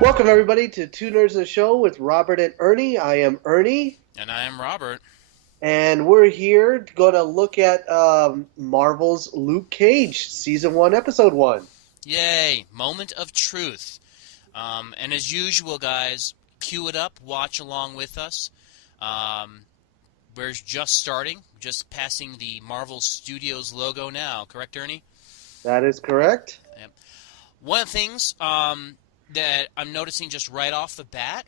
Welcome, everybody, to Two Nerds of the Show with Robert and Ernie. I am Ernie, And I am Robert. and we're here going to look at Marvel's Luke Cage, Season 1, Episode 1. Yay! Moment of truth. And as usual, guys, cue it up. Watch along with us. Um, we're just starting. Just passing the Marvel Studios logo now. Correct, Ernie? That is correct. Yep. One of the things that I'm noticing just right off the bat,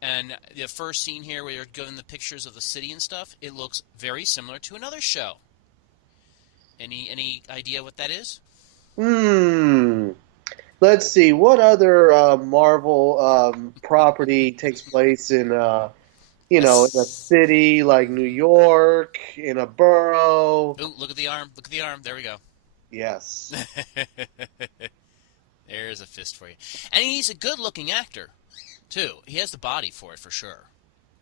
and the first scene here where you're given the pictures of the city and stuff, it looks very similar to another show. Any idea what that is? Hmm. Let's see. What other Marvel property takes place in, in a city like New York, in a borough? Ooh, look at the arm. Look at the arm. There we go. Yes. There's a fist for you. And he's a good-looking actor, too. He has the body for it, for sure.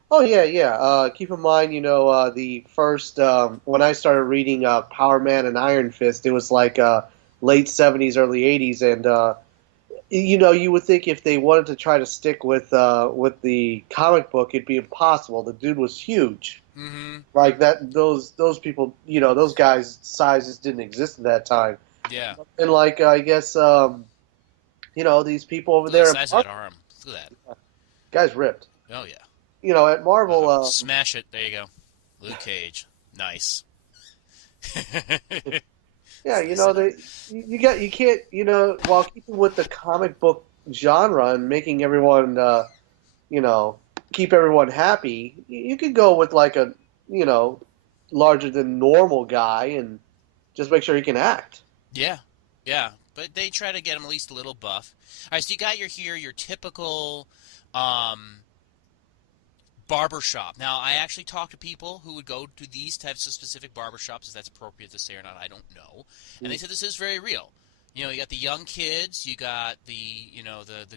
Oh yeah, yeah. Keep in mind, the first when I started reading Power Man and Iron Fist, it was like late '70s, early '80s, and you would think if they wanted to try to stick with the comic book, it'd be impossible. The dude was huge, Mm-hmm. like that. Those people, those guys' sizes didn't exist at that time, Yeah. and like I guess these people over Look at the there, size of that arm. Look at that. guys ripped. Oh, yeah. At Marvel. Smash it. There you go. Luke Cage. Nice. Yeah, you can't, while keeping with the comic book genre and making everyone, keep everyone happy, you could go with like a, larger than normal guy and just make sure he can act. Yeah. Yeah. But they try to get him at least a little buff. All right, so you got your typical barbershop. Now, I actually talk to people who would go to these types of specific barbershops, if that's appropriate to say or not, I don't know. And they said this is very real. You got the young kids, you got the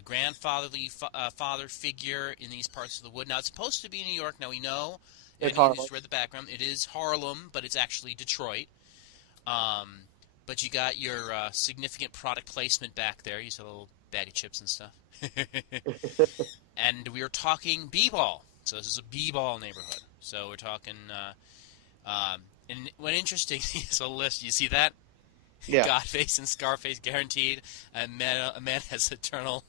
grandfatherly father figure in these parts of the wood. Now, it's supposed to be New York. Now, we know, It's anyone Harlem. who's read the background, it is Harlem, but it's actually Detroit. But you got your significant product placement back there. You saw a little bag of chips and stuff. And we were talking b-ball. So this is a b-ball neighborhood. So we're talking, and what interesting is a list. You see that? Yeah. Godface and Scarface guaranteed. A man has eternal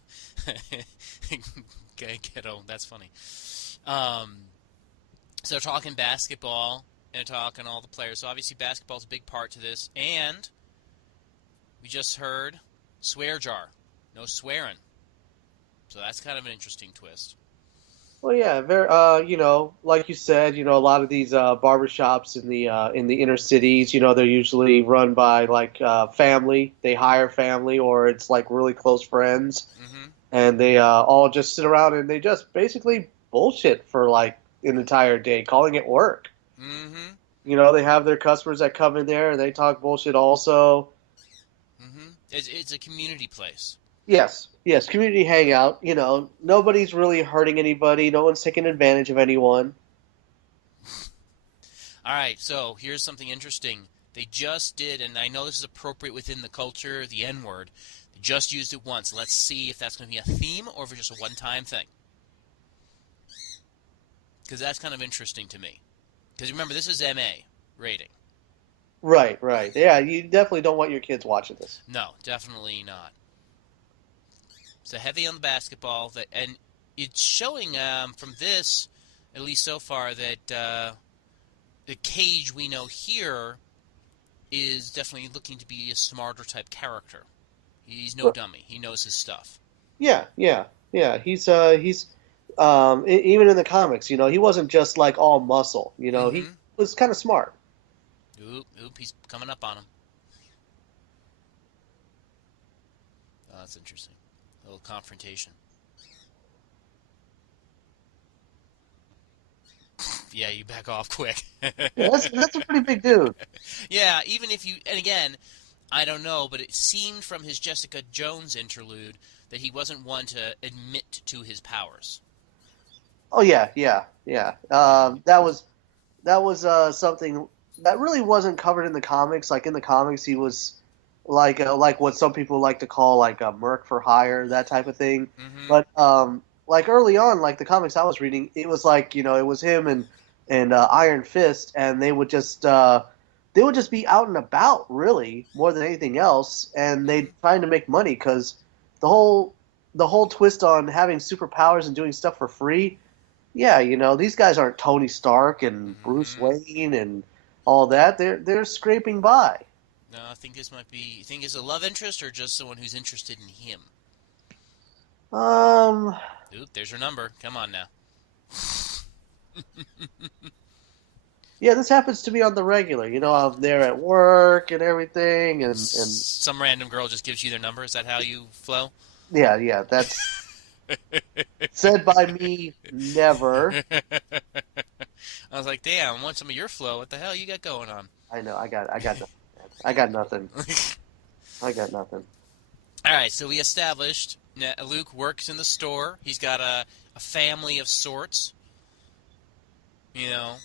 ghetto. That's funny. So they're talking basketball and talking all the players. So obviously basketball's a big part to this. And we just heard swear jar. No swearing. So that's kind of an interesting twist. Well, yeah, very. Like you said, a lot of these barbershops in the inner cities, they're usually run by like family. They hire family, or it's like really close friends, Mm-hmm. and they all just sit around and they just basically bullshit for like an entire day, calling it work. Mm-hmm. They have their customers that come in there and they talk bullshit also. Mm-hmm. It's a community place. Yes, yes, community hangout. Nobody's really hurting anybody. No one's taking advantage of anyone. All right, so here's something interesting. They just did, and I know this is appropriate within the culture, the N word. They just used it once. Let's see if that's going to be a theme or if it's just a one-time thing. Because that's kind of interesting to me. Because remember, this is MA rating. Right, right. Yeah, you definitely don't want your kids watching this. No, definitely not. So heavy on the basketball, and it's showing from this, at least so far, that the Cage we know here is definitely looking to be a smarter type character. He's no dummy. He knows his stuff. Yeah, yeah, yeah. He's even in the comics, he wasn't just like all muscle. He Mm-hmm. was kind of smart. Oop, he's coming up on him. Oh, that's interesting. A little confrontation. Yeah, you back off quick. Yeah, that's a pretty big dude. Yeah, even if you, and again, I don't know, but it seemed from his Jessica Jones interlude that he wasn't one to admit to his powers. Oh yeah, yeah, yeah. Yeah. That was something that really wasn't covered in the comics. Like in the comics, he was like what some people like to call like a merc for hire, that type of thing. Mm-hmm. But like early on, like the comics I was reading, it was like it was him and Iron Fist, and they would just be out and about really more than anything else, and they Mm-hmm. trying to make money because the whole the whole twist on having superpowers and doing stuff for free. Yeah, these guys aren't Tony Stark and Bruce Mm-hmm. Wayne and all that. They're scraping by. No, I think this might be. You think it's a love interest or just someone who's interested in him? Um, Oop, there's her number. Come on now. yeah, this happens to me on the regular. I'm there at work and everything, and Some random girl just gives you their number. Is that how you flow? yeah, yeah, that's said by me. Never. I was like, damn, I want some of your flow. What the hell you got going on? I know. I got nothing. Man. I got nothing. I got nothing. All right, so we established that Luke works in the store. He's got a family of sorts. You know,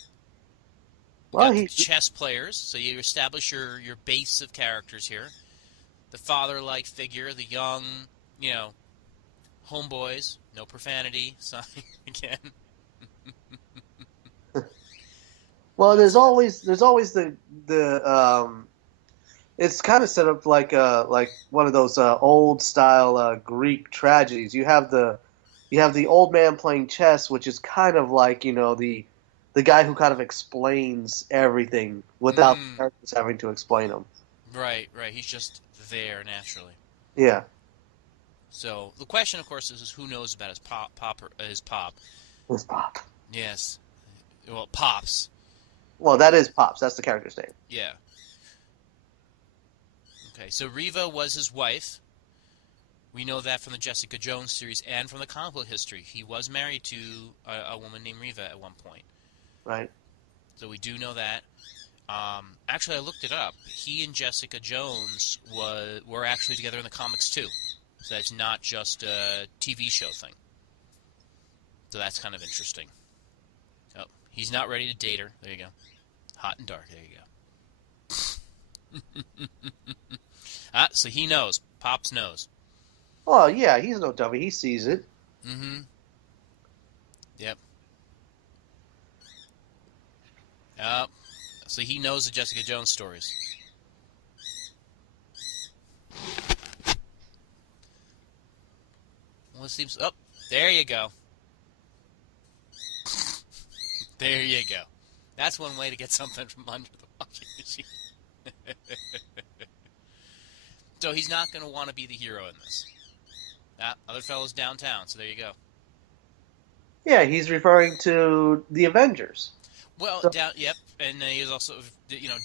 Well, got the he chess players. So you establish your base of characters here. The father-like figure, the young, you know, homeboys. No profanity. Sorry again. well. That's There's always the. It's kind of set up like one of those old style Greek tragedies. You have the old man playing chess, which is kind of like the guy who kind of explains everything without the mm, characters having to explain them. right, right. He's just there naturally. Yeah, So the question, of course, is who knows about his pop? it's Pop. Yes, well, pops. Well, that is Pops. That's the character's name. Yeah. Okay, so Riva was his wife. We know that from the Jessica Jones series and from the comic book history. He was married to a woman named Riva at one point. Right. So we do know that. Actually, I looked it up. He and Jessica Jones were actually together in the comics too. So that's not just a TV show thing. So that's kind of interesting. Oh, he's not ready to date her. There you go. Hot and dark. There you go. So he knows. Pops knows. Oh yeah, he's no dummy. He sees it. Mm-hmm. Yep. So he knows the Jessica Jones stories. Well, it seems. Oh, there you go. There you go. That's one way to get something from under the washing machine. So he's not going to want to be the hero in this. Other fellow's downtown, so there you go. Yeah, he's referring to the Avengers. Well, So, yep, and he is also,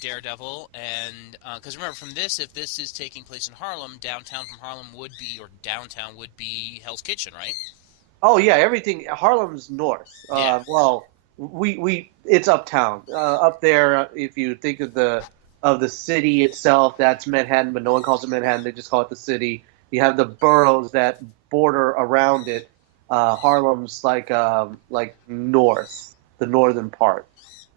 Daredevil, and because remember from this, if this is taking place in Harlem, downtown from Harlem would be, or downtown would be Hell's Kitchen, right? oh yeah, everything. Harlem's north. Yeah. Well, we it's uptown. Up there, if you think of the city itself, that's Manhattan, but no one calls it Manhattan. They just call it the city. You have the boroughs that border around it. Harlem's like north, the northern part.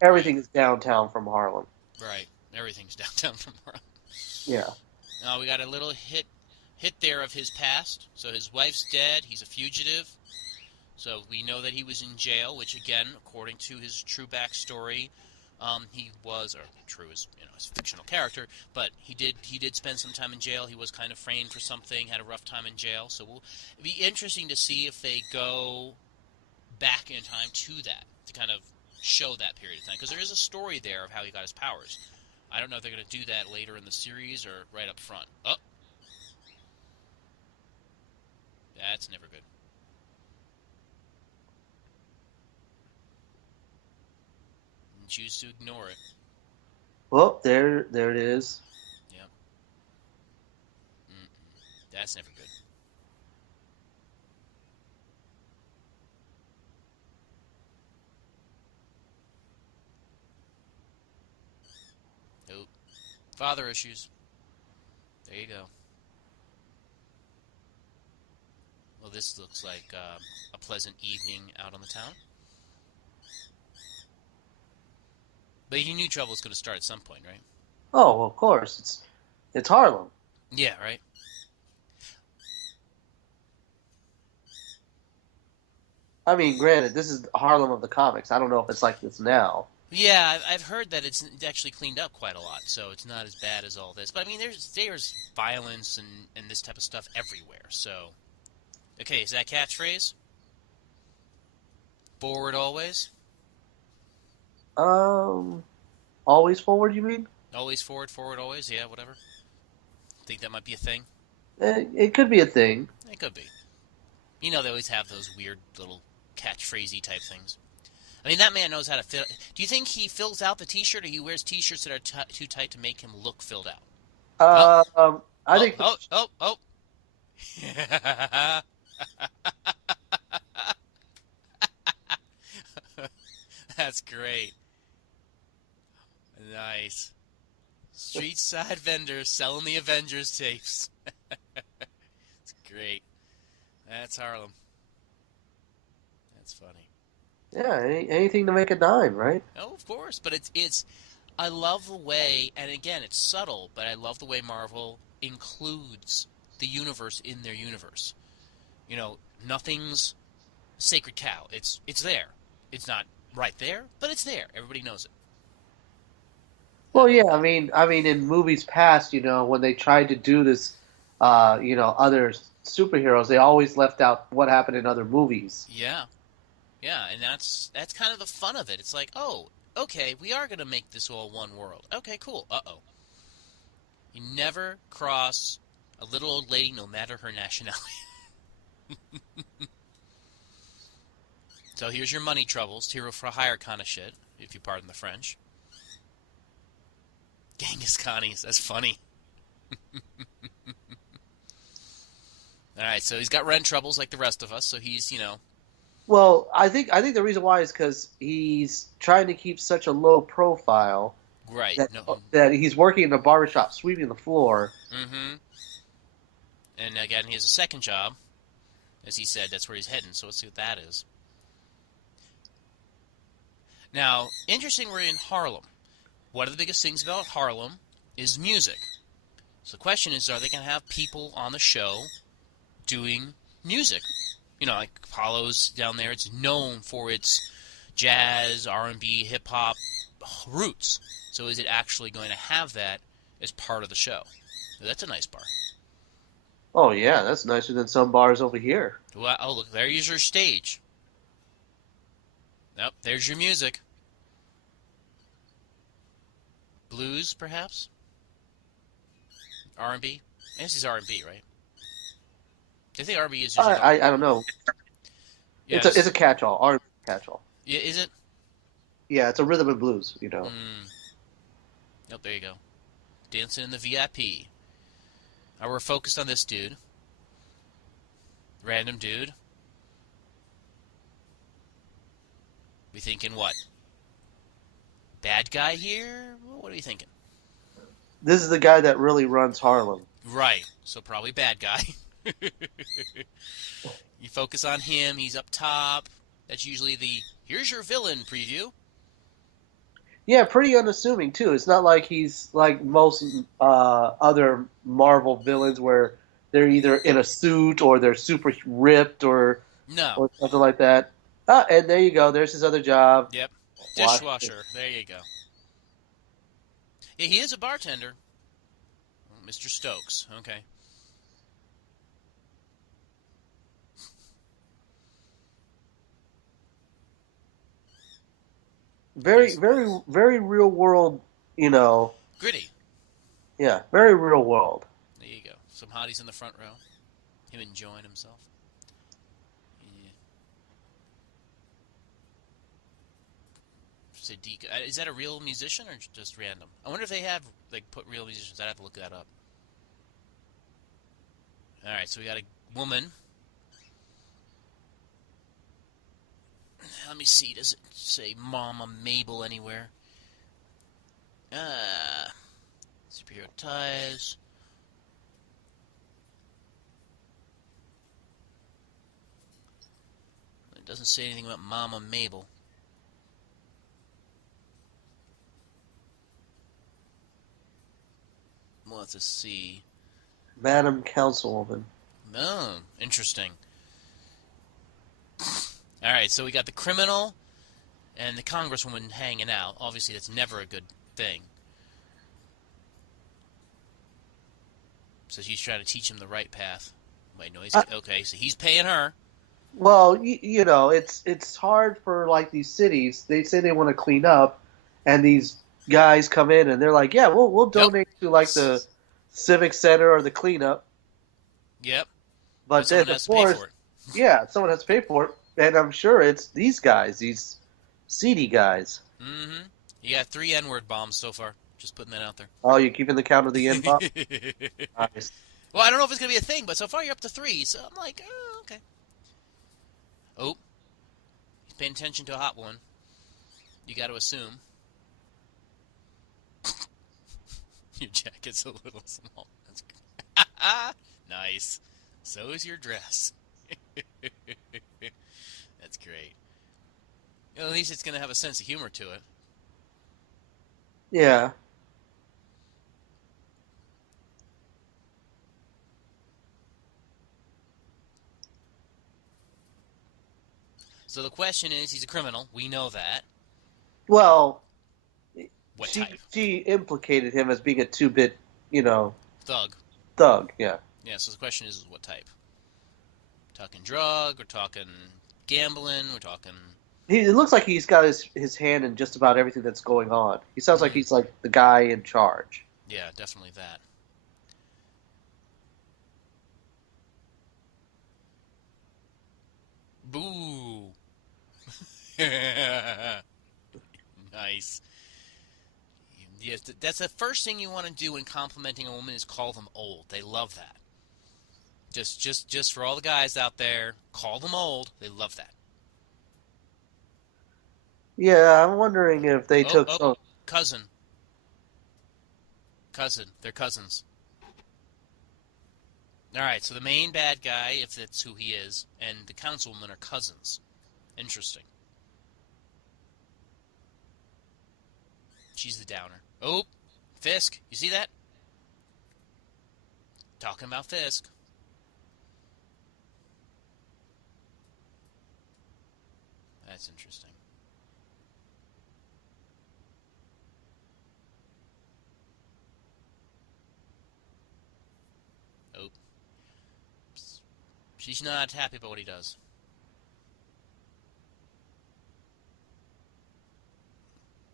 Right, Everything is downtown from Harlem. right. Everything's downtown from Harlem. Yeah. We got a little hit there of his past. So his wife's dead. He's a fugitive. So we know that he was in jail, which again, according to his true backstory, he was, or true is his fictional character, but he did spend some time in jail. He was kind of framed for something, had a rough time in jail. So it'll be interesting to see if they go back in time to that to kind of show that period of time, because there is a story there of how he got his powers. I don't know if they're going to do that later in the series or right up front. Oh, that's never good. And choose to ignore it. Well, there it is. Yep. Mm-mm. That's never good. Father issues. There you go. Well, this looks like a pleasant evening out on the town. But you knew trouble was going to start at some point, right? Oh, of course, it's Harlem. Yeah, right. I mean, granted, this is Harlem of the comics. I don't know if it's like this now. Yeah, I've heard that it's actually cleaned up quite a lot, so it's not as bad as all this. But I mean, there's violence and this type of stuff everywhere. So, okay, is that catchphrase? Forward always. Um, Always forward, you mean? Always forward, forward always. Yeah, whatever. Think that might be a thing. It could be a thing. It could be. You know, they always have those weird little catchphrasey type things. I mean, that man knows how to fill. Do you think he fills out the T-shirt, or he wears T-shirts that are too tight to make him look filled out? Oh, I oh, think oh, oh, oh. That's great. Nice. Street side vendors selling the Avengers tapes. It's great. That's Harlem. That's funny. yeah, anything to make a dime, right? Oh, of course, but it's I love the way, and again, it's subtle, but I love the way Marvel includes the universe in their universe. You know, nothing's sacred cow. It's there. It's not right there, but it's there. Everybody knows it. Well, yeah, I mean, in movies past, when they tried to do this, other superheroes, they always left out what happened in other movies. Yeah, yeah, and that's kind of the fun of it. It's like, oh, okay, we are gonna make this all one world. Okay, cool. Uh-oh. You never cross a little old lady, no matter her nationality. So here's your money troubles, hero for hire kind of shit, if you pardon the French. Genghis Khanis, that's funny. Alright, so he's got rent troubles like the rest of us, so he's. Well, I think the reason why is because he's trying to keep such a low profile Right. that No. that he's working in a barbershop sweeping the floor. Mm-hmm. And again, he has a second job. As he said, that's where he's heading, so let's see what that is. Now, interesting, we're in Harlem. One of the biggest things about Harlem is music. So the question is, are they going to have people on the show doing music? You know, like Apollo's down there, it's known for its jazz, R&B, hip-hop roots. So is it actually going to have that as part of the show? That's a nice bar. Oh yeah, that's nicer than some bars over here. Well, oh, look, there's your stage. Yep, there's your music. Blues, perhaps? R&B? I guess it's R&B, right? I think R&B is usually... I don't know. Yes. It's a catch-all, R catch-all. Yeah, is it? Yeah, it's a rhythm and blues. Nope, there you go. Dancing in the VIP. Now we're focused on this dude. Random dude. We thinking what? Bad guy here? What are you thinking? This is the guy that really runs Harlem. Right, so probably bad guy. You focus on him, he's up top. That's usually the, here's your villain preview. Yeah, pretty unassuming too. It's not like he's like most other Marvel villains where they're either in a suit or they're super ripped or No. something like that. And there you go. There's his other job. Yep. Dishwasher. There you go. Yeah, he is a bartender. Mr. Stokes. Okay. Very, Yes. very, very real world. Gritty. Yeah, very real world. There you go. Some hotties in the front row. Him enjoying himself. Yeah. Sadiq. Is that a real musician or just random? I wonder if they have, like, put real musicians. I'd have to look that up. Alright, so we got a woman. Let me see. Does it say Mama Mabel anywhere? Superhero ties. It doesn't say anything about Mama Mabel. We'll have to see. Madam Councilwoman. Oh, interesting. Alright, so we got the criminal and the congresswoman hanging out. Obviously, that's never a good thing. So she's trying to teach him the right path. Wait, no, okay, so he's paying her. Well, it's hard for like these cities. They say they want to clean up, and these guys come in and they're like, "Yeah, we'll Nope. donate to like the civic center or the cleanup." Yep. But then, someone has to pay for it. yeah, someone has to pay for it, and I'm sure it's these guys, these seedy guys. Mm-hmm. You got 3 N-word bombs so far. Just putting that out there. Oh, you're keeping the count of the inbox? Nice. Well, I don't know if it's going to be a thing, but so far you're up to 3, so I'm like, oh, okay. Oh. He's paying attention to a hot one. You got to assume. Your jacket's a little small. That's nice. So is your dress. That's great. At least it's going to have a sense of humor to it. Yeah. So the question is, he's a criminal. We know that. Well, What type? she implicated him as being a 2-bit, Thug. thug. Yeah. Yeah, so the question is what type? Talking drug, we're talking gambling, we're talking... It looks like he's got his hand in just about everything that's going on. He sounds like he's like the guy in charge. Yeah, definitely that. Boo! Nice. Yes, that's the first thing you want to do when complimenting a woman is call them old. They love that. Just for all the guys out there, call them old. They love that. Yeah, I'm wondering if they took. Cousin. They're cousins. All right, so the main bad guy, if that's who he is, and the councilwoman are cousins. Interesting. She's the downer. Oh, Fisk. You see that? Talking about Fisk. That's interesting. Oh. She's not happy about what he does.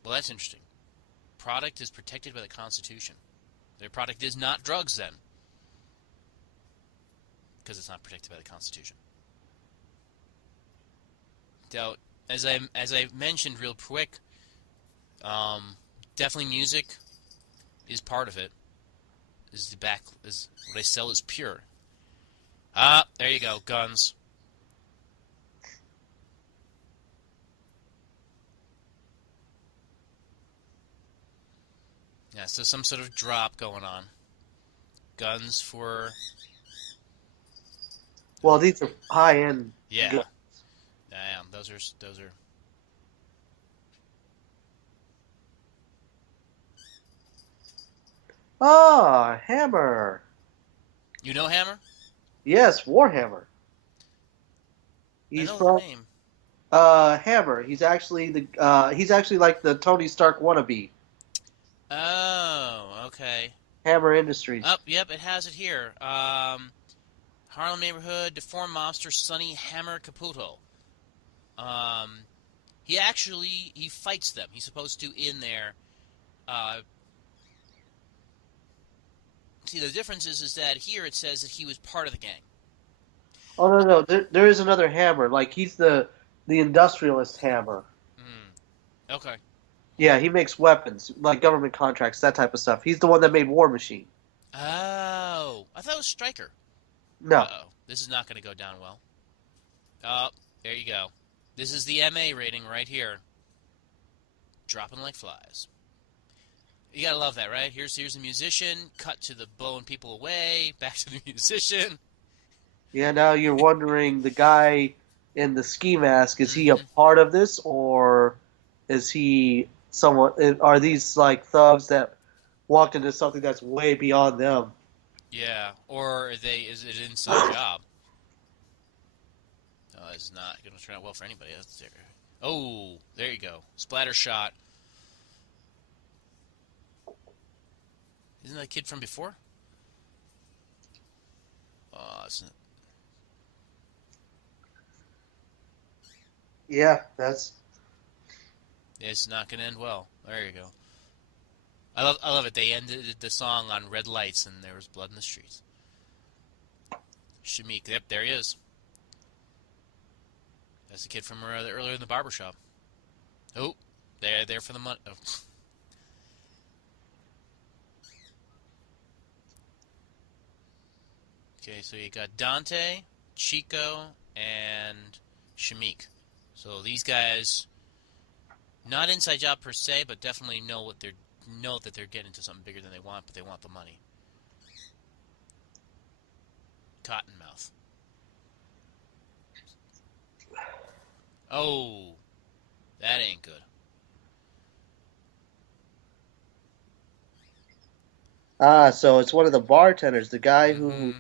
Well, that's interesting. Product is protected by the Constitution. Their product is not drugs, then. Because it's not protected by the Constitution. So, as I mentioned real quick, definitely music is part of it. Is what I sell is pure. Ah, there you go, guns. Yeah, so some sort of drop going on. Guns for... Well, these are high-end. Yeah. Guns. Damn, those are... Ah, Hammer. You know Hammer? Yes, Warhammer. He's I know from the name. Hammer. He's actually like the Tony Stark wannabe. Oh, okay. Hammer Industries. Oh, yep, it has it here. Harlem neighborhood, deformed mobster Sonny Hammer Caputo. He fights them. He's supposed to in there. See, the difference is that here it says that he was part of the gang. Oh no, there is another Hammer. Like he's the industrialist Hammer. Okay. Yeah, he makes weapons, like government contracts, that type of stuff. He's the one that made War Machine. Oh, I thought it was Stryker. No. Uh-oh. This is not going to go down well. Oh, there you go. This is the MA rating right here. Dropping like flies. You gotta love that, right? Here's a musician. Cut to the blowing people away. Back to the musician. Yeah, now you're wondering the guy in the ski mask, is he a Mm-hmm. part of this or is he someone are these like thugs that walked into something that's way beyond them? Yeah. Or is it an inside job? No, it's not gonna turn out well for anybody. That's there. Oh, there you go. Splatter shot. Isn't that a kid from before? Oh, Yeah, it's not gonna end well. There you go. I love it. They ended the song on red lights and there was blood in the streets. Shamik, yep, there he is. That's the kid from earlier in the barber shop. Oh, they're there for the money. Oh. Okay, so you got Dante, Chico, and Shamik. So these guys, not inside job per se, but definitely know that they're getting into something bigger than they want, but they want the money. Cottonmouth. Oh, that ain't good. so it's one of the bartenders. The guy who Mm-hmm.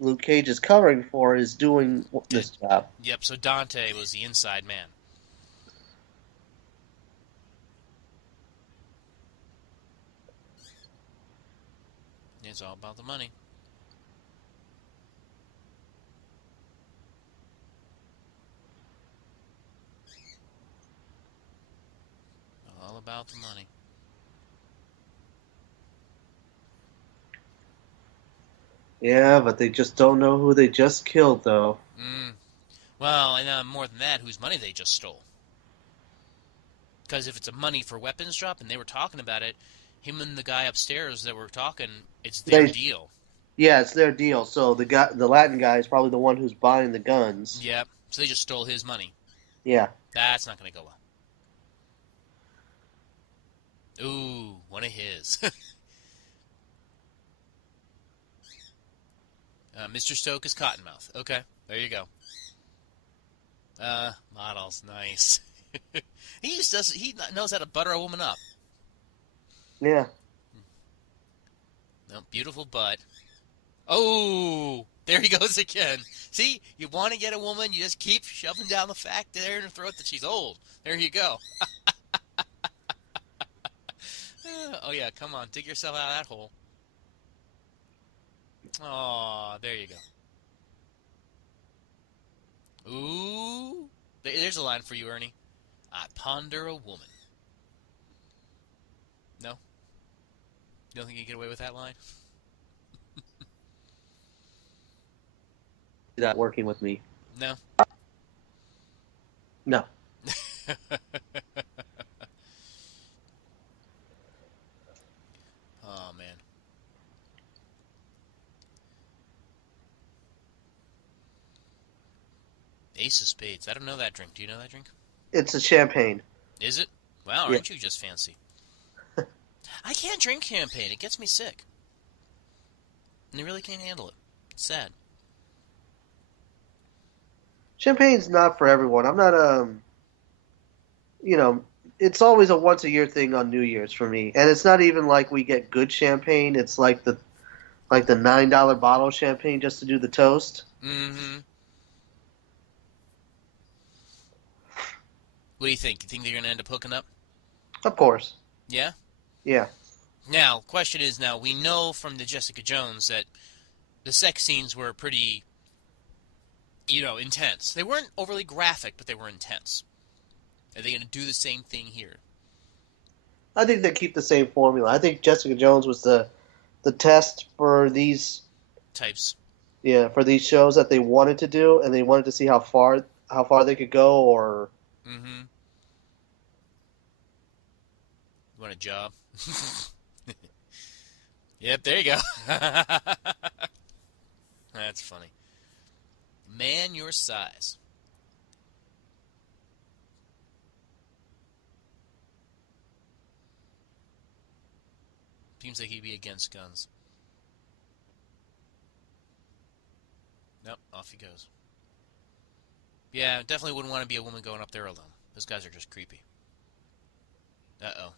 Luke Cage is covering for is doing Uh, this job. yep. So Dante was the inside man. It's all about the money. All about the money. Yeah, but they just don't know who they just killed, though. Mm. Well, and more than that, whose money they just stole. Because if it's a money for weapons drop and they were talking about it, him and the guy upstairs that were talking, it's their They, deal. yeah, it's their deal. So the Latin guy is probably the one who's buying the guns. Yep. So they just stole his money. Yeah. That's not going to go well. Ooh, one of his. Mr. Stoke is Cottonmouth. Okay, there you go. Models, nice. He knows how to butter a woman up. Yeah. No, beautiful butt. Oh, there he goes again. See, you want to get a woman, you just keep shoving down the fact there in her throat that she's old. There you go. Oh yeah, come on, dig yourself out of that hole. Oh, there you go. Ooh, there's a line for you, Ernie. I ponder a woman. No, you don't think you can get away with that line? Not working with me. No. No. Oh man. Ace of Spades. I don't know that drink. Do you know that drink? It's a champagne. Is it? Wow, Yeah. aren't you just fancy? I can't drink champagne. It gets me sick. And I really can't handle it. It's sad. Champagne's not for everyone. I'm not you know, it's always a once a year thing on New Year's for me. And it's not even like we get good champagne. It's like the $9 bottle of champagne just to do the toast. Mm-hmm. What do you think? You think they're going to end up hooking up? Of course. Yeah? Yeah. Now, question is now, we know from the Jessica Jones that the sex scenes were pretty, intense. They weren't overly graphic, but they were intense. Are they going to do the same thing here? I think they keep the same formula. I think Jessica Jones was the test for these Types. for these shows that they wanted to do, and they wanted to see how far they could go. Or Mm-hmm. You want a job? Yep, there you go. That's funny. Man your size. Seems like he'd be against guns. Nope, off he goes. Yeah, definitely wouldn't want to be a woman going up there alone. Those guys are just creepy. Uh-oh.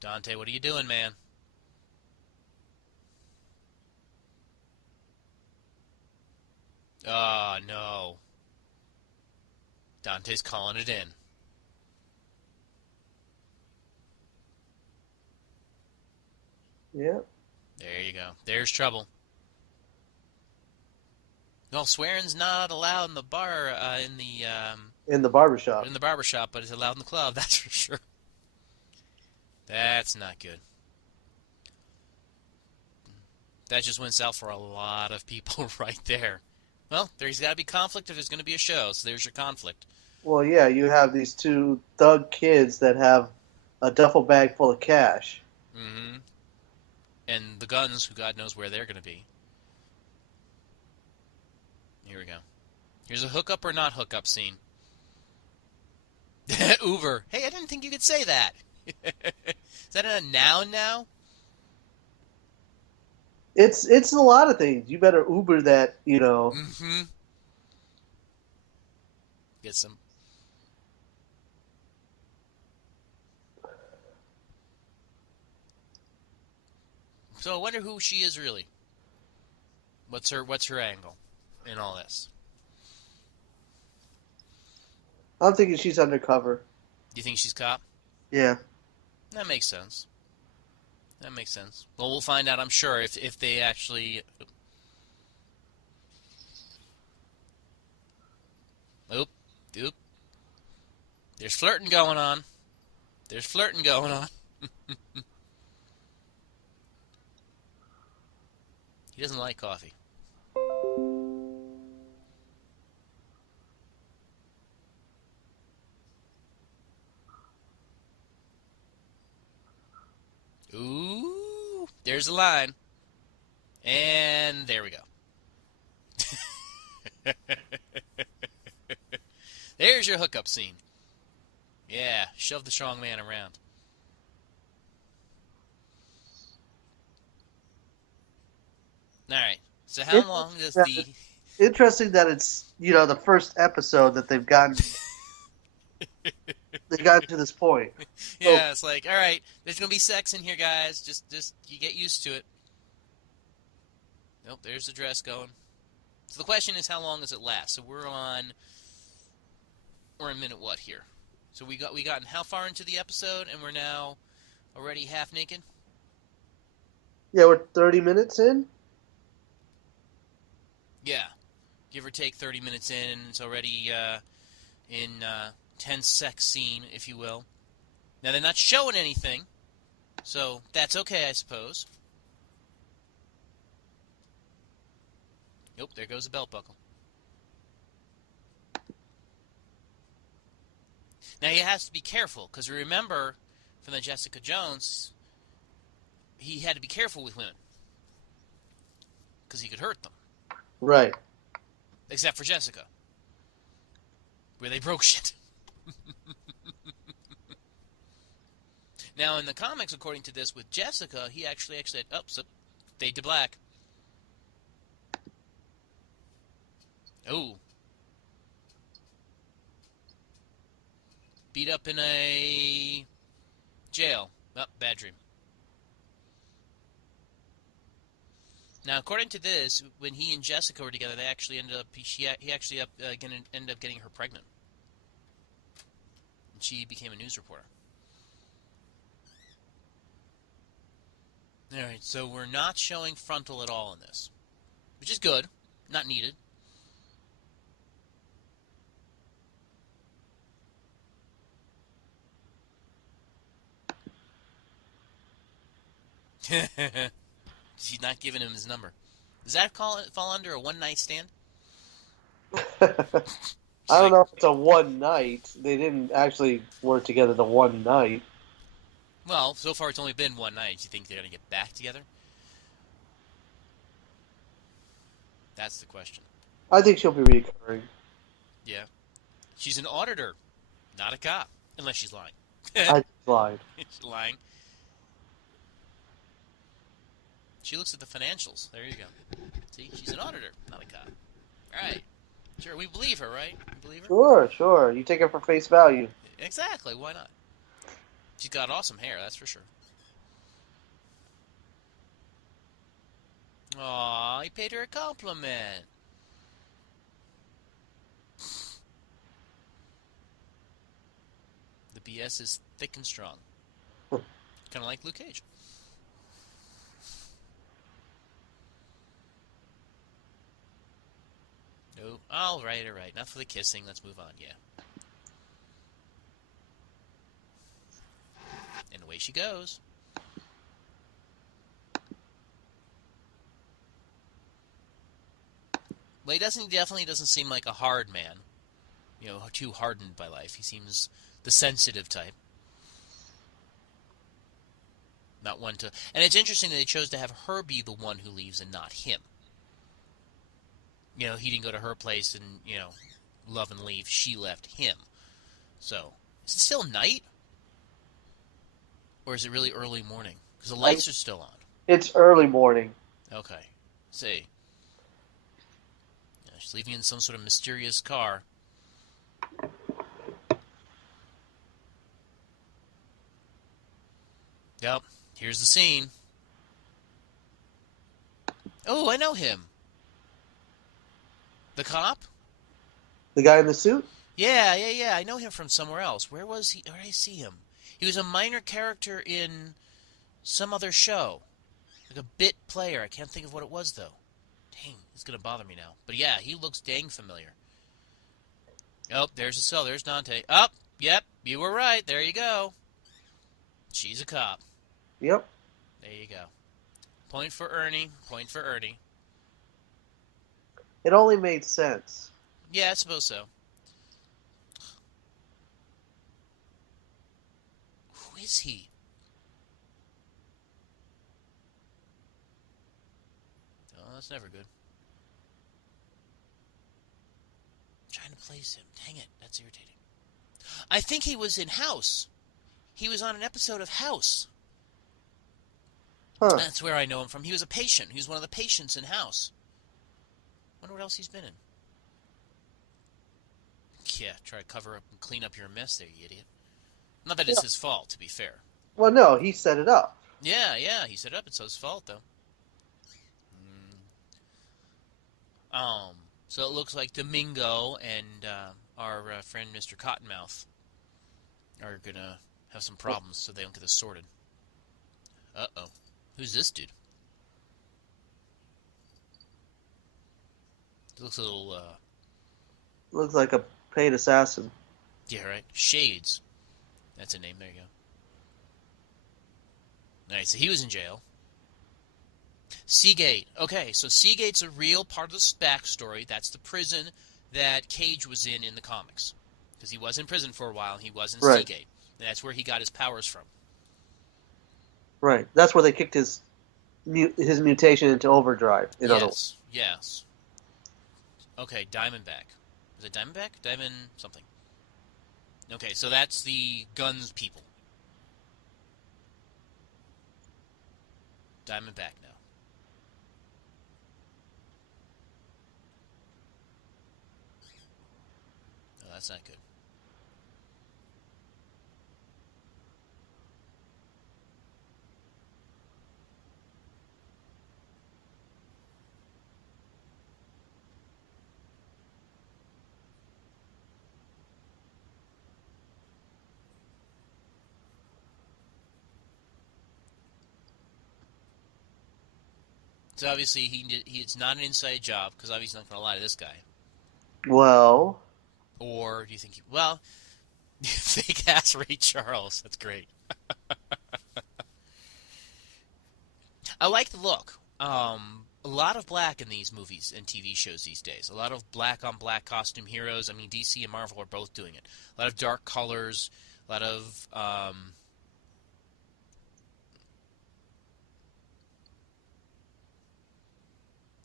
Dante, what are you doing, man? Oh, no. Dante's calling it in. Yeah. There you go. There's trouble. No, swearing's not allowed in the bar, In the barbershop. in the barbershop, but it's allowed in the club, that's for sure. That's not good. That just went south for a lot of people right there. Well, there's got to be conflict if there's going to be a show, so there's your conflict. Well, yeah, you have these two thug kids that have a duffel bag full of cash. Mm-hmm. And the guns, who God knows where they're going to be. Here we go. Here's a hookup or not hookup scene. Uber. Hey, I didn't think you could say that. Is that a noun now? It's a lot of things. You better Uber that, Mm-hmm. Get some. So I wonder who she is really. What's her angle in all this? I'm thinking she's undercover. Do you think she's cop? Yeah. That makes sense. That makes sense. Well, we'll find out, I'm sure, if they actually... Oop. There's flirting going on. He doesn't like coffee. Ooh, there's the line. And there we go. There's your hookup scene. Yeah, shove the strong man around. All right. So how long does the... Interesting that it's, the first episode that they've gotten to this point. Yeah, it's like, all right, there's going to be sex in here, guys. Just you get used to it. Nope, there's the dress going. So the question is, how long does it last? So we're in minute what here? So we gotten how far into the episode, and we're now already half naked? Yeah, we're 30 minutes in. Yeah, give or take 30 minutes in. It's already in tense sex scene, if you will. Now they're not showing anything, so that's okay, I suppose. Nope, there goes the belt buckle. Now he has to be careful, because remember from the Jessica Jones, he had to be careful with women, because he could hurt them. Right. Except for Jessica, where they broke shit. Now in the comics, according to this, with Jessica, he actually said, so fade to black. Oh. Beat up in a jail. Oh, bad dream. Now, according to this, when he and Jessica were together, they actually ended up. He actually ended up getting her pregnant, and she became a news reporter. All right, so we're not showing frontal at all in this, which is good, not needed. She's not giving him his number. Does that fall under a one-night stand? I don't know if it's a one night. They didn't actually work together the one night. Well, so far it's only been one night. Do you think they're going to get back together? That's the question. I think she'll be recurring. Yeah. She's an auditor, not a cop. Unless she's lying. I lied. She's lying. She looks at the financials. There you go. See, she's an auditor, not a cop. All right. Sure, we believe her, right? We believe her? Sure, sure. You take it for face value. Exactly. Why not? She's got awesome hair, that's for sure. Aw, he paid her a compliment. The BS is thick and strong. Kind of like Luke Cage. No. All right. Enough of the kissing. Let's move on. Yeah. And away she goes. Well, definitely doesn't seem like a hard man. You know, too hardened by life. He seems the sensitive type. Not one to... And it's interesting that they chose to have her be the one who leaves and not him. You know, he didn't go to her place and, you know, love and leave. She left him. So, is it still night? Or is it really early morning? Because the lights are still on. It's early morning. Okay. See. Yeah, she's leaving in some sort of mysterious car. Yep. Here's the scene. Oh, I know him. The cop? The guy in the suit? Yeah. I know him from somewhere else. Where was he? Where did I see him? He was a minor character in some other show. Like a bit player. I can't think of what it was, though. Dang, it's going to bother me now. But yeah, he looks dang familiar. Oh, there's the cell. There's Dante. Oh, yep, you were right. There you go. She's a cop. Yep. There you go. Point for Ernie. Point for Ernie. It only made sense. Yeah, I suppose so. Who is he? Oh, that's never good. I'm trying to place him. Dang it, that's irritating. I think he was in House. He was on an episode of House. Huh. That's where I know him from. He was a patient. He was one of the patients in House. Wonder what else he's been in. Yeah, try to cover up and clean up your mess there, you idiot. Not that it's his fault, to be fair. Well, no, he set it up. Yeah, he set it up. It's his fault, though. So it looks like Domingo and our friend Mr. Cottonmouth are gonna have some problems, so they don't get this sorted. Uh-oh. Who's this dude? He looks a little, Looks like a paid assassin. Yeah, right. Shades. That's a name. There you go. Alright, so he was in jail. Seagate. Okay, so Seagate's a real part of the backstory. That's the prison that Cage was in the comics. Because he was in prison for a while, and he was in Right. Seagate. And that's where he got his powers from. Right. That's where they kicked his mutation into overdrive. In other words. Yes. Okay, Diamondback. Is it Diamondback? Diamond something. Okay, so that's the guns people. Diamondback now. Oh, that's not good. So obviously it's not an inside job, because obviously he's not going to lie to this guy. Well, Or do you think well, fake ass Ray Charles. That's great. I like the look. A lot of black in these movies and TV shows these days. A lot of black on black costume heroes. I mean, DC and Marvel are both doing it. A lot of dark colors. A lot of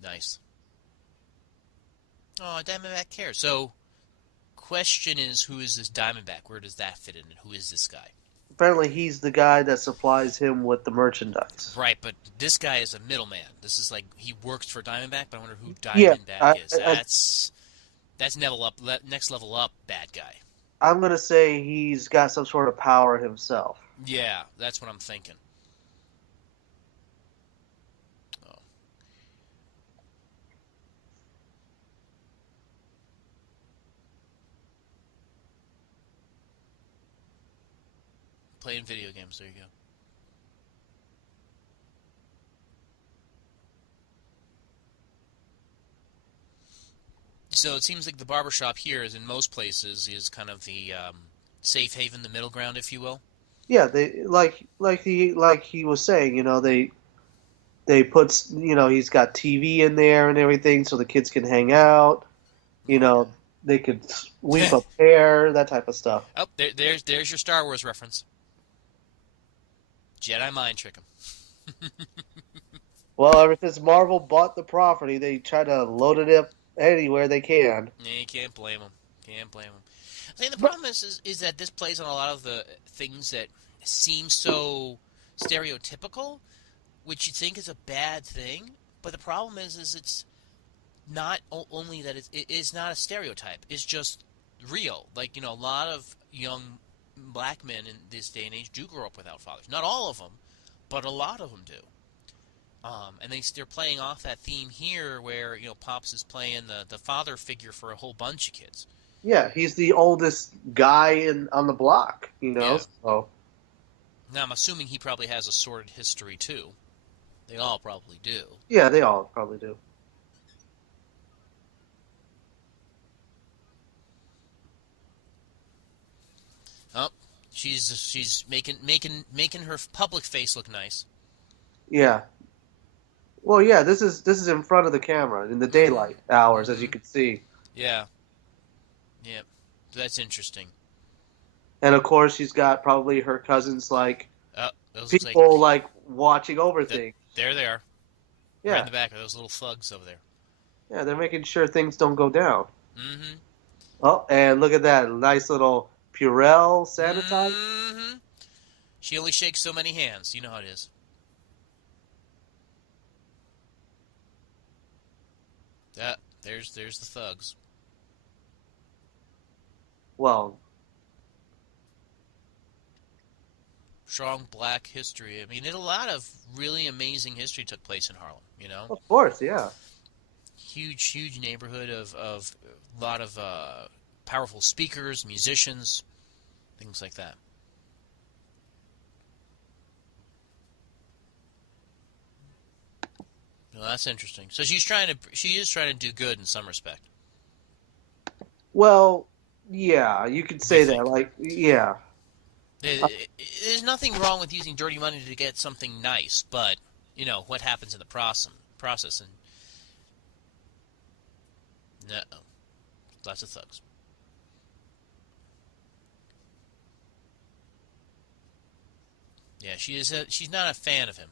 nice. Oh, Diamondback cares. So, question is, who is this Diamondback? Where does that fit in? And who is this guy? apparently he's the guy that supplies him with the merchandise. Right, but this guy is a middleman. This is like he works for Diamondback, but I wonder who Yeah, Diamondback is. That's next level up bad guy. I'm gonna say he's got some sort of power himself. Yeah, that's what I'm thinking. Oh. Playing video games, there you go. So it seems like the barbershop here, as in most places, is kind of the safe haven, the middle ground, if you will. Yeah, they like he was saying, they put, he's got TV in there and everything so the kids can hang out. You know, they could sweep up hair, that type of stuff. Oh, there's your Star Wars reference. Jedi mind trick 'em. Well, ever since Marvel bought the property, they try to load it up anywhere they can. Yeah, you can't blame them. Can't blame them. I think the problem is that this plays on a lot of the things that seem so stereotypical, which you think is a bad thing. But the problem is it's not only that it is not a stereotype. It's just real. Like, a lot of young black men in this day and age do grow up without fathers. Not all of them, but a lot of them do. And they're playing off that theme here where, Pops is playing the father figure for a whole bunch of kids. Yeah, he's the oldest guy on the block, Yeah. So. Now, I'm assuming he probably has a sordid history, too. They all probably do. Yeah, they all probably do. Oh, she's making her public face look nice. Yeah. Well, yeah, this is in front of the camera in the daylight hours, as you can see. Yeah. Yep. That's interesting. And of course, she's got probably her cousins, like those people like watching over things. There they are. Yeah. Right in the back of those little thugs over there. Yeah, they're making sure things don't go down. Mm-hmm. Oh, and look at that nice little Purell sanitizer. Mm-hmm. She only shakes so many hands. You know how it is. There's the thugs. Well, Strong black history. I mean, a lot of really amazing history took place in Harlem. of course, yeah. Huge neighborhood of a lot of powerful speakers, musicians, things like that. Well, that's interesting. So she is trying to do good in some respect. Well, yeah, you could say that. Like, yeah. There's nothing wrong with using dirty money to get something nice, but what happens in the process, and no, lots of thugs. Yeah, she's not a fan of him.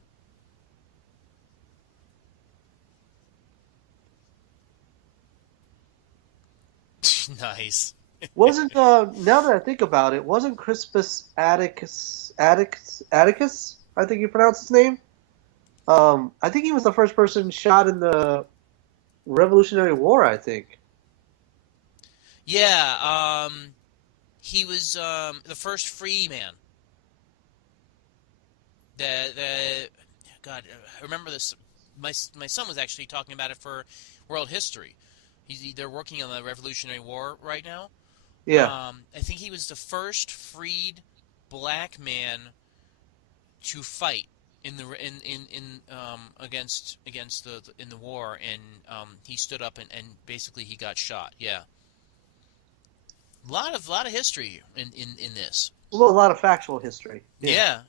Nice. Wasn't now that I think about it, wasn't Crispus Atticus? I think you pronounce his name. I think he was the first person shot in the Revolutionary War. I think. Yeah. He was the first free man. God, I remember this. My son was actually talking about it for world history. They're working on the Revolutionary War right now. Yeah. I think he was the first freed black man to fight in the against the in the war, and he stood up and basically he got shot. Yeah. A lot of history in this. Well, a lot of factual history. Yeah,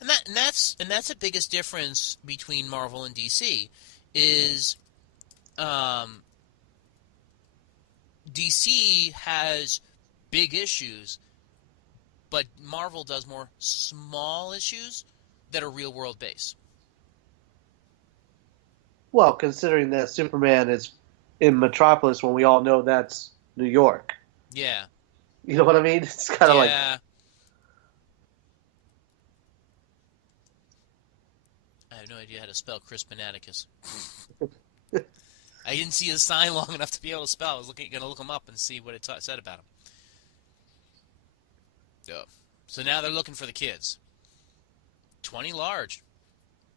and that's the biggest difference between Marvel and DC is, DC has big issues, but Marvel does more small issues that are real world based. Well, considering that Superman is in Metropolis, when we all know that's New York. Yeah. You know what I mean? It's kind of like. no idea how to spell Crispinaticus. I didn't see his sign long enough to be able to spell. I was going to look him up and see what it said about him. So now they're looking for the kids. 20 large.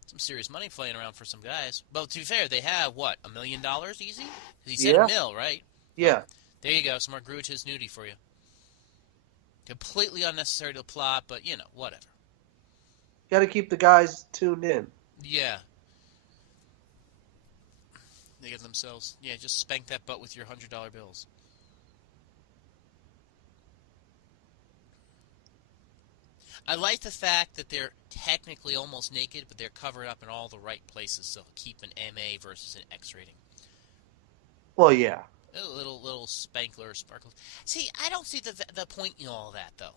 Some serious money flying around for some guys. But to be fair, they have, what, $1 million easy? He said a mil, right? Yeah. Oh, there you go. Some more gratuitous nudity for you. Completely unnecessary to the plot, but, whatever. Got to keep the guys tuned in. Yeah. They get themselves, just spank that butt with your $100 bills. I like the fact that they're technically almost naked, but they're covered up in all the right places, so keep an MA versus an X rating. Well, yeah. A little spankler, sparkles. See, I don't see the point in all that, though.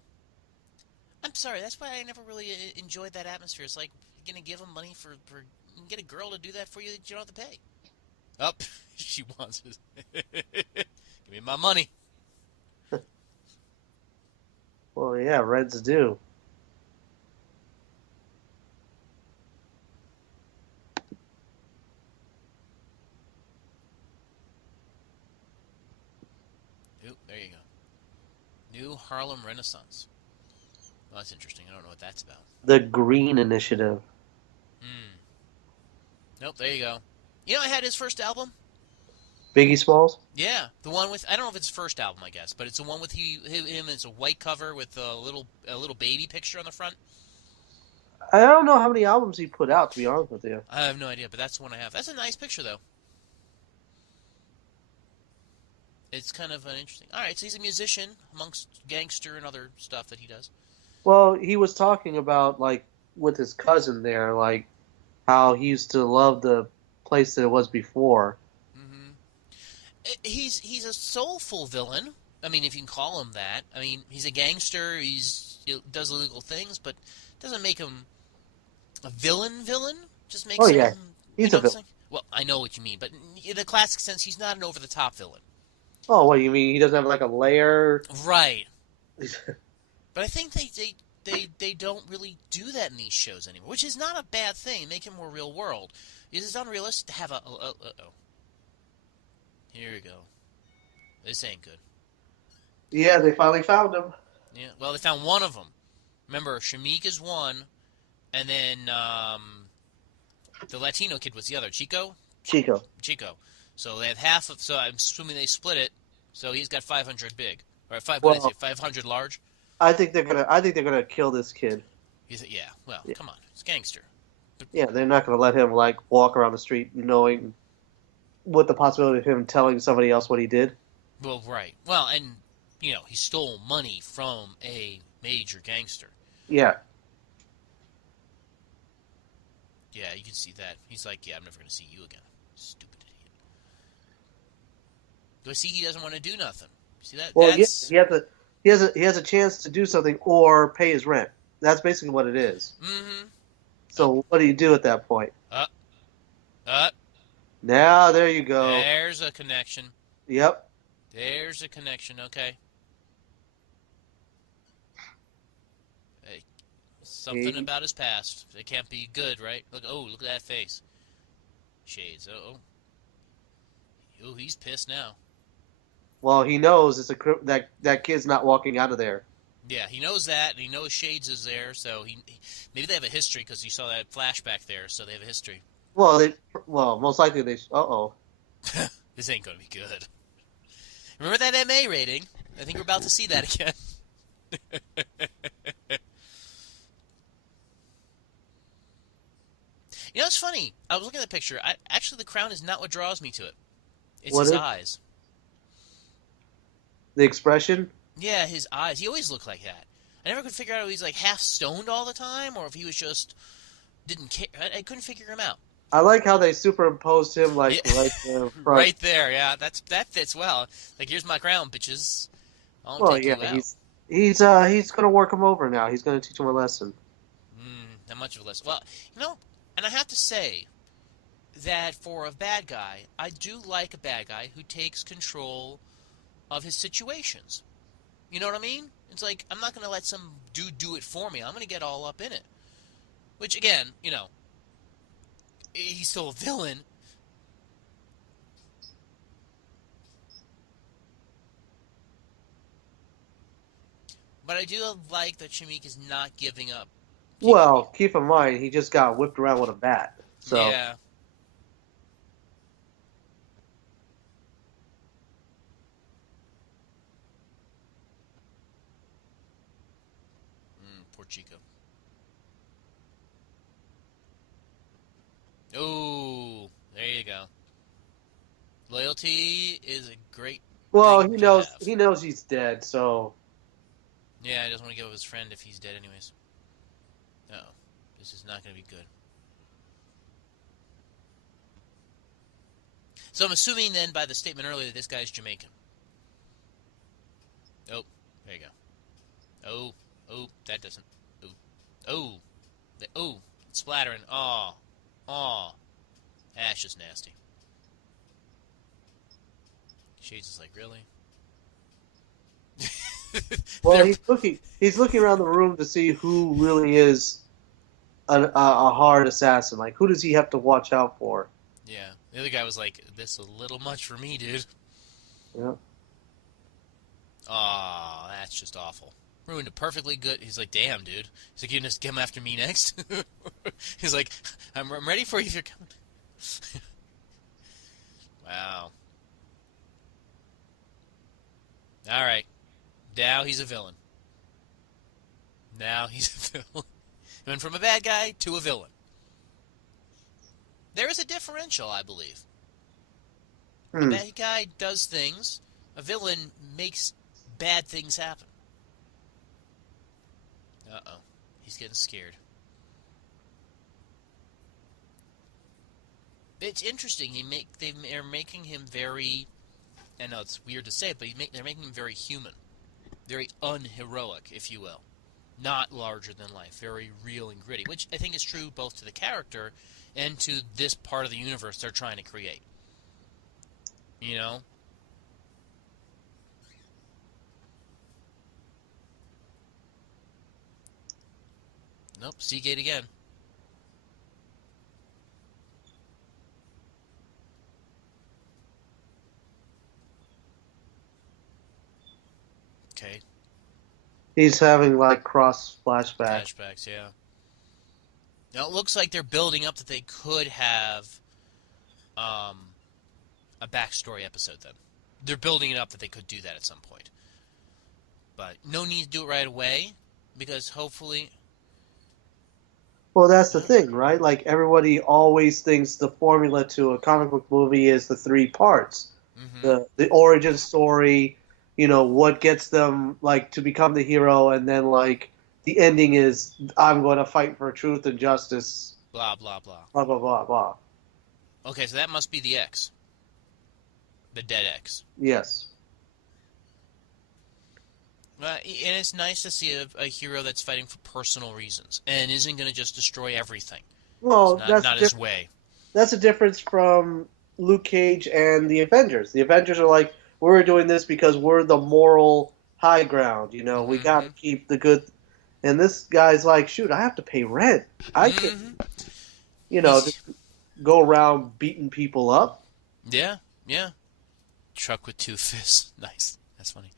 I'm sorry, that's why I never really enjoyed that atmosphere. It's like, you're going to give them money for get a girl to do that for you that you don't have to pay. Up, she wants it. Give me my money. Well, yeah, Reds do. Ooh, there you go. New Harlem Renaissance. Well, that's interesting. I don't know what that's about. The Green Initiative. Nope, there you go. I had his first album. Biggie Smalls? Yeah, the one with, I don't know if it's his first album, I guess, but it's the one with him. It's a white cover with a little baby picture on the front. I don't know how many albums he put out, to be honest with you. I have no idea, but that's the one I have. That's a nice picture, though. It's kind of an interesting. All right, so he's a musician amongst gangster and other stuff that he does. Well, he was talking about, like, with his cousin there, like, how he used to love the place that it was before. He's a soulful villain. I mean, if you can call him that. I mean, he's a gangster. He does illegal things, but doesn't make him a villain. Just makes him. Yeah, he's a villain. Well, I know what you mean, but in the classic sense, he's not an over-the-top villain. Oh, what, you mean he doesn't have, like, a lair? Right. But I think they don't really do that in these shows anymore, which is not a bad thing. Make it more real world. It is unrealistic to have Here we go. This ain't good. Yeah, they finally found him. Yeah, well, they found one of them. Remember, Shamik is one, and then the Latino kid was the other. Chico. So they have half of. So I'm assuming they split it. So he's got 500 big, or 500 large. I think they're gonna kill this kid. Yeah. Well, come on, it's gangster. But, yeah, they're not gonna let him like walk around the street knowing with the possibility of him telling somebody else what he did. Well, right. Well, and he stole money from a major gangster. Yeah. Yeah, you can see that. He's like, yeah, I'm never going to see you again. Stupid idiot. Do I see he doesn't want to do nothing? See that? Well, he has a chance to do something or pay his rent. That's basically what it is. Mm-hmm. So what do you do at that point? Now there you go. There's a connection. Yep. There's a connection. Okay. Hey, something about his past. It can't be good, right? Look at that face. Shades. Oh, he's pissed now. Well, he knows that kid's not walking out of there. Yeah, he knows that, and he knows Shades is there, so maybe they have a history because you saw that flashback there, so they have a history. Well, most likely they. This ain't gonna be good. Remember that MA rating? I think we're about to see that again. It's funny. I was looking at the picture. Actually, the crown is not what draws me to it. It's his eyes. The expression? Yeah, his eyes. He always looked like that. I never could figure out if he's like half stoned all the time or if he was just didn't care. I couldn't figure him out. I like how they superimposed him right there in front. Right there, yeah. That fits well. Like, here's my crown, bitches. Take you out. He's gonna work him over now. He's gonna teach him a lesson. Not much of a lesson. Well, and I have to say that for a bad guy, I do like a bad guy who takes control of his situations. You know what I mean? It's like, I'm not going to let some dude do it for me. I'm going to get all up in it. Which, again, he's still a villain. But I do like that Shamik is not giving up. Well, keep in mind he just got whipped around with a bat. So Yeah. Poor Chico. Oh, there you go. Loyalty is a great well, thing to have. he knows he's dead. So Yeah, he doesn't want to give up his friend if he's dead anyways. No, this is not going to be good. So I'm assuming then by the statement earlier that this guy's Jamaican. Oh, there you go. Oh, that doesn't. Oh, oh, splattering. Oh, that's just nasty. Shades is like, really? well, he's looking around the room to see who really is a hard assassin. Like, who does he have to watch out for? Yeah, the other guy was like, this is a little much for me, dude. Yeah. Aw, that's just awful. Ruined a perfectly good. He's like, damn, dude. He's like, you gonna come after me next? He's like, I'm ready for you if you're coming. Wow. All right. Now he's a villain. Now he's a villain. He went from a bad guy to a villain. There is a differential, I believe. A bad guy does things. A villain makes bad things happen. Uh-oh. He's getting scared. It's interesting. They're making him very... I know it's weird to say it, but they're making him very human. Very unheroic, if you will. Not larger than life. Very real and gritty. Which I think is true both to the character and to this part of the universe they're trying to create. You know? Nope, Seagate again. Okay. He's having like cross flashbacks. Flashbacks, yeah. Now it looks like they're building up that they could have a backstory episode then. They're building it up that they could do that at some point. But no need to do it right away, because hopefully... Well, that's the thing, right? Like, everybody always thinks the formula to a comic book movie is the three parts. Mm-hmm. The origin story, what gets them, like, to become the hero, and then, like, the ending is, I'm going to fight for truth and justice. Blah, blah, blah. Blah, blah, blah, blah. Okay, so that must be the X. The dead X. Yes. And it's nice to see a hero that's fighting for personal reasons and isn't going to just destroy everything. Well, It's not his way. That's a difference from Luke Cage and the Avengers. The Avengers are like, we're doing this because we're the moral high ground. Mm-hmm. We got to keep the good. And this guy's like, shoot, I have to pay rent. I can, just go around beating people up. Yeah. Truck with two fists. Nice. That's funny.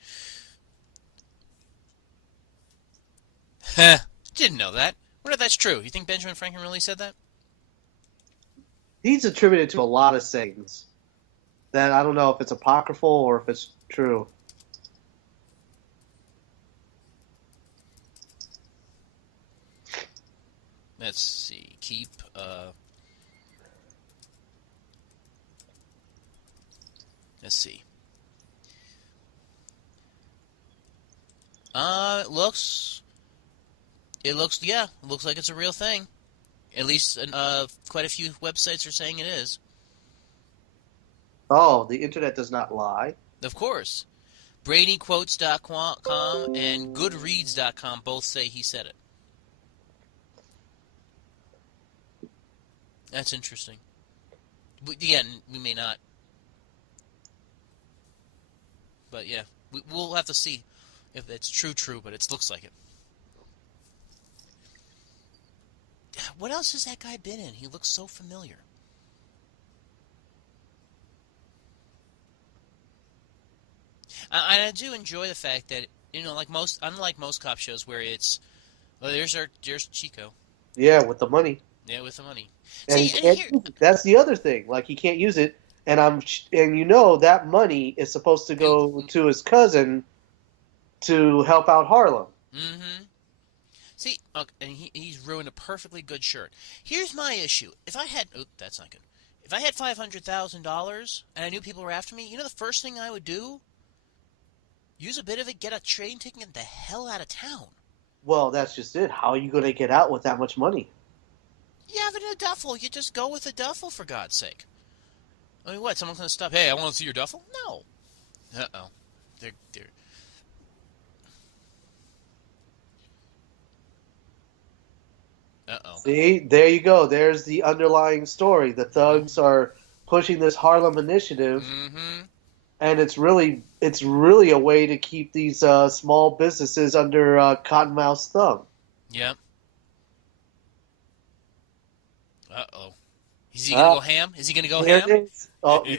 Didn't know that. What if that's true? You think Benjamin Franklin really said that? He's attributed to a lot of sayings that I don't know if it's apocryphal or if it's true. Let's see. Let's see. It looks like it's a real thing. At least quite a few websites are saying it is. Oh, the internet does not lie. Of course. BradyQuotes.com and Goodreads.com both say he said it. That's interesting. Again, we may not. But yeah, we'll have to see if it's true, but it looks like it. What else has that guy been in? He looks so familiar. I do enjoy the fact that unlike most cop shows where it's, well, there's Chico, Yeah, with the money. yeah, with the money. And See, he and can't here, use it. That's the other thing. Like he can't use it, and you know that money is supposed to do, go to his cousin to help out Harlem. mm-hmm. See, okay, and he's ruined a perfectly good shirt. Here's my issue: if I had, oh, that's not good. If I had $500,000 and I knew people were after me, you know the first thing I would do? Use a bit of it, get a train ticket, and get the hell out of town. Well, that's just it. How are you going to get out with that much money? You have it in a duffel. You just go with a duffel, for God's sake. I mean, what? Someone's going to stop? Hey, I want to see your duffel? No. Uh-oh. They're. Uh-oh. See, there you go. There's the underlying story. The thugs are pushing this Harlem initiative, Mm-hmm. and it's really a way to keep these small businesses under Cottonmouth's thumb. Yep. Uh-oh. Is he going to go ham? Is he going to go Here ham? it is. Oh, you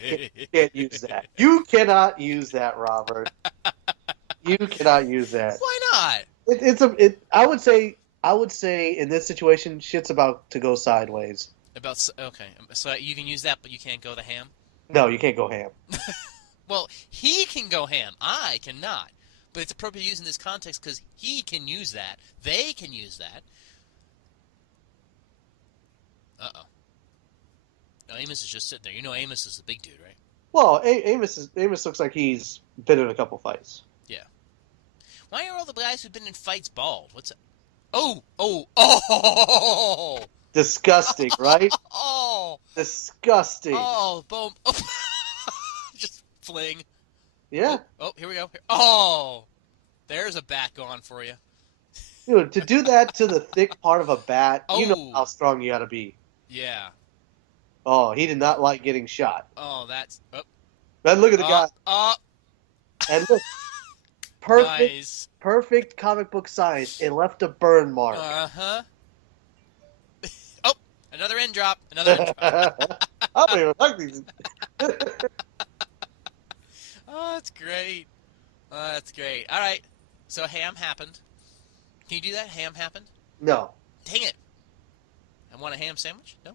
can't use that. You cannot use that, Robert. You cannot use that. Why not? I would say in this situation, shit's about to go sideways. Okay. So you can use that, but you can't go the ham? No, you can't go ham. Well, he can go ham. I cannot. But it's appropriate to use in this context because he can use that. They can use that. Uh-oh. No, Amos is just sitting there. You know Amos is the big dude, right? Well, Amos looks like he's been in a couple fights. Yeah. Why are all the guys who've been in fights bald? What's that? Oh! Oh! Oh! Disgusting, right? Oh! Disgusting. Oh! Boom! Oh. Just fling. Yeah, Oh, here we go. Oh! There's a bat going for you. dude, to do that to the thick part of a bat, you know Oh. how strong you got to be. Yeah. Oh, he did not like getting shot. Oh, that's... Oh. And look at the guy. And look, perfect, Nice. perfect comic book size. It left a burn mark. Uh-huh. Oh, another end drop. Another end drop. I don't even like these. Oh, that's great. Oh, that's great. All right. So ham happened. Can you do that? Ham happened? No, Dang it. I want a ham sandwich? No?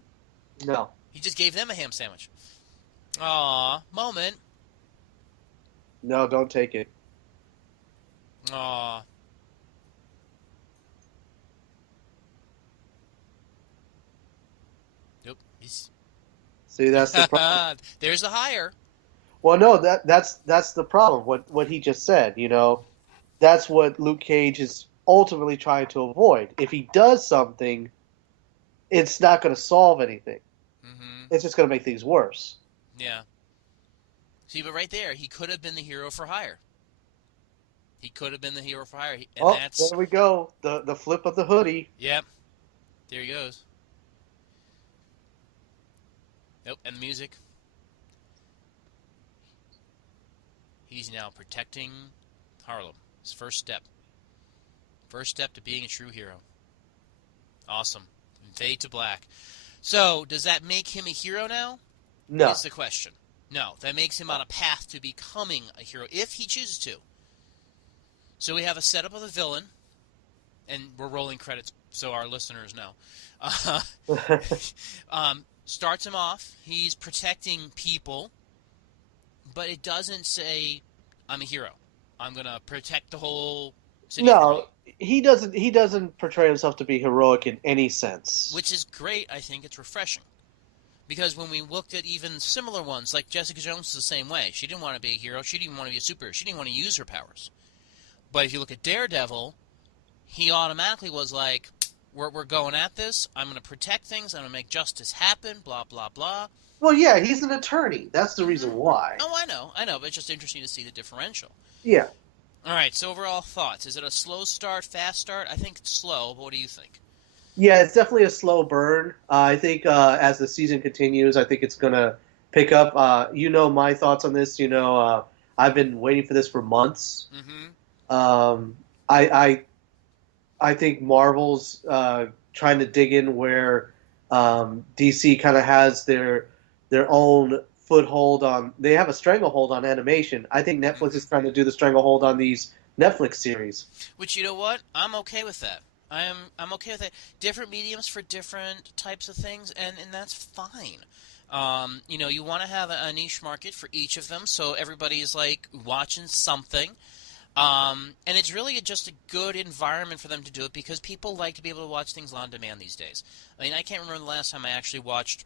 no. He just gave them a ham sandwich. Aw, moment. No, don't take it. Aw. Nope. He's... See, that's the problem. There's the hire. Well, no, that's the problem. What he just said, you know, that's what Luke Cage is ultimately trying to avoid. If he does something, it's not going to solve anything. Mm-hmm. It's just going to make things worse. Yeah. See, but right there, he could have been the hero for hire. He could have been the hero for hire. And that's... there we go. The flip of the hoodie. Yep. There he goes. Nope, and the music. He's now protecting Harlem. His first step. First step to being a true hero. Awesome. Fade to black. So, does that make him a hero now? No. Is the question. No, that makes him on a path to becoming a hero, if he chooses to. So we have a setup of the villain, and we're rolling credits so our listeners know. Starts him off, he's protecting people, but it doesn't say, I'm a hero. I'm going to protect the whole city. No, he doesn't portray himself to be heroic in any sense. Which is great. I think it's refreshing. Because when we looked at even similar ones, like Jessica Jones is the same way. She didn't want to be a hero. She didn't want to be a superhero. She didn't want to use her powers. But if you look at Daredevil, he automatically was like, we're going at this. I'm going to protect things. I'm going to make justice happen, blah, blah, blah. Well, yeah, he's an attorney. That's the reason why. Oh, I know, but it's just interesting to see the differential. Yeah. All right, so overall thoughts. Is it a slow start, fast start? I think it's slow, but what do you think? Yeah, it's definitely a slow burn. I think as the season continues, I think it's going to pick up. You know my thoughts on this. You know, I've been waiting for this for months. Mm-hmm. I think Marvel's trying to dig in where DC kind of has their own foothold on. They have a stranglehold on animation. I think Netflix is trying to do the stranglehold on these Netflix series. Which, you know what? I'm okay with that. I'm okay with that. Different mediums for different types of things, and that's fine. You want to have a niche market for each of them, so everybody's like watching something. And it's really just a good environment for them to do it because people like to be able to watch things on demand these days. I mean, I can't remember the last time I actually watched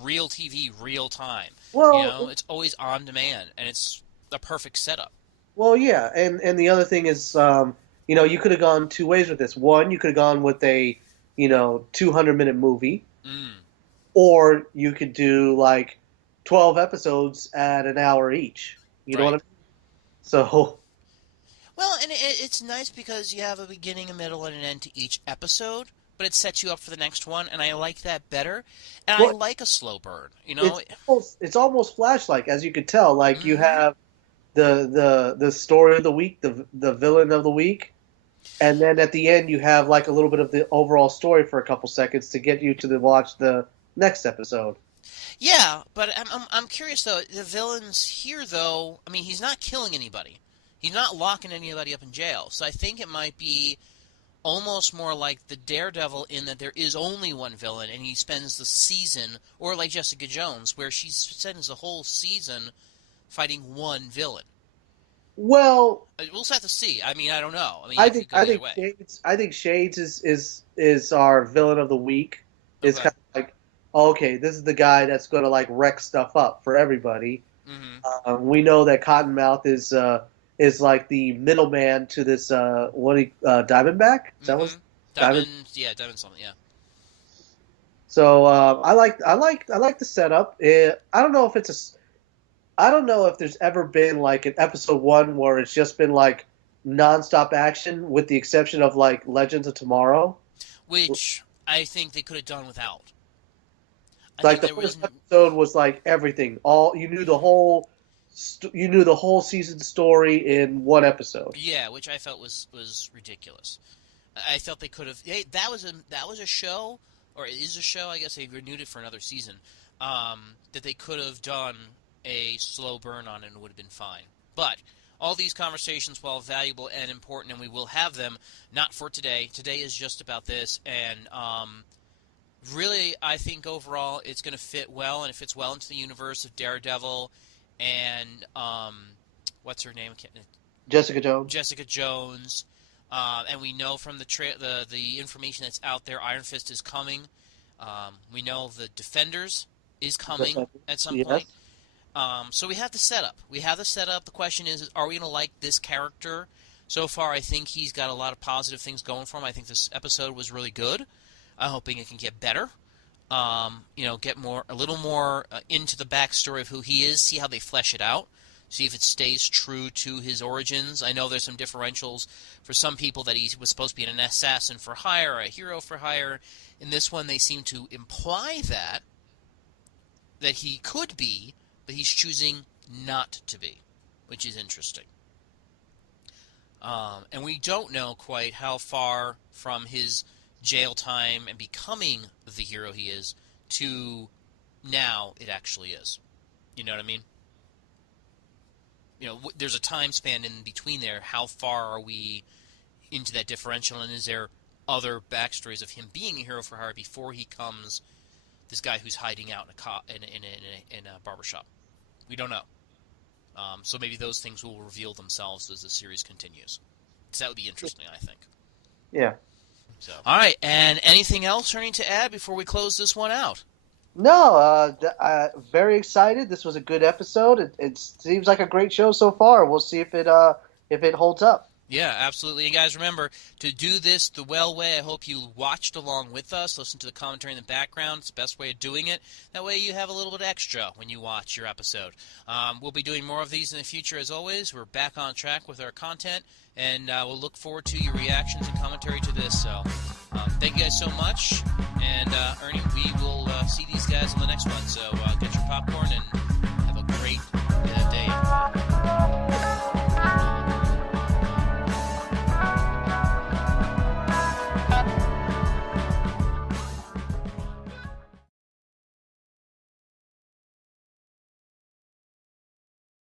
real TV real time. Well, It's always on demand, and it's the perfect setup. well, yeah, and the other thing is, you could have gone two ways with this. One, you could have gone with a 200-minute movie, Mm, or you could do like 12 episodes at an hour each. You know what I right. mean? So, Well, and it's nice because you have a beginning, a middle, and an end to each episode, but it sets you up for the next one, and I like that better. And I well, like a slow burn. it's almost Flash-like, as you could tell. Like you Hmm. have the story of the week, the villain of the week, and then at the end you have like a little bit of the overall story for a couple seconds to get you to watch the next episode. Yeah, but I'm curious though. The villains here, though, I mean, he's not killing anybody. He's not locking anybody up in jail. So I think it might be almost more like the Daredevil in that there is only one villain, and he spends the season, or like Jessica Jones, where she spends the whole season fighting one villain. Well, We'll just have to see. I mean, I don't know. I mean, I it think could go I either think way. Shades is our villain of the week. Is Okay. kind of like, okay, this is the guy that's going to like wreck stuff up for everybody. Mm-hmm. We know that Cottonmouth is like the middleman to this Diamondback. Is that Mm-hmm. what Diamond? Diamond something, yeah. So I like the setup. I don't know if I don't know if there's ever been like an episode one where it's just been like nonstop action, with the exception of like Legends of Tomorrow. Which I think they could have done without. I Like think the there was first episode was like everything. All you knew the whole season story in one episode. Yeah, which I felt was ridiculous. I felt they could have. Hey, that was a show, or it is a show. I guess they renewed it for another season. That they could have done a slow burn on, and it would have been fine. But all these conversations, while valuable and important, and we will have them, not for today. Today is just about this, and really, I think overall it's going to fit well, and it fits well into the universe of Daredevil and what's her name? Jessica Jones. Jessica Jones. And we know from the information that's out there, Iron Fist is coming. We know the Defenders is coming at some Yes. point. So we have the setup. The question is, are we going to like this character? So far, I think he's got a lot of positive things going for him. I think this episode was really good. I'm hoping it can get better. Get a little more into the backstory of who he is, see how they flesh it out, see if it stays true to his origins. I know there's some differentials for some people that he was supposed to be an assassin for hire, or a hero for hire. In this one, they seem to imply that he could be, but he's choosing not to be, which is interesting. And we don't know quite how far from his jail time and becoming the hero he is to now it actually is. You know what I mean? There's a time span in between there. How far are we into that differential, and is there other backstories of him being a hero for hire before he comes this guy who's hiding out in a barbershop? We don't know. So maybe those things will reveal themselves as the series continues. So that would be interesting, I think. Yeah. So, all right, and anything else you need to add before we close this one out? No, very excited. This was a good episode. It seems like a great show so far. We'll see if it holds up. Yeah, absolutely. And guys, remember to do this the well way. I hope you watched along with us, listen to the commentary in the background. It's the best way of doing it. That way you have a little bit extra when you watch your episode. We'll be doing more of these in the future, as always. We're back on track with our content, and we'll look forward to your reactions and commentary to this. So thank you guys so much,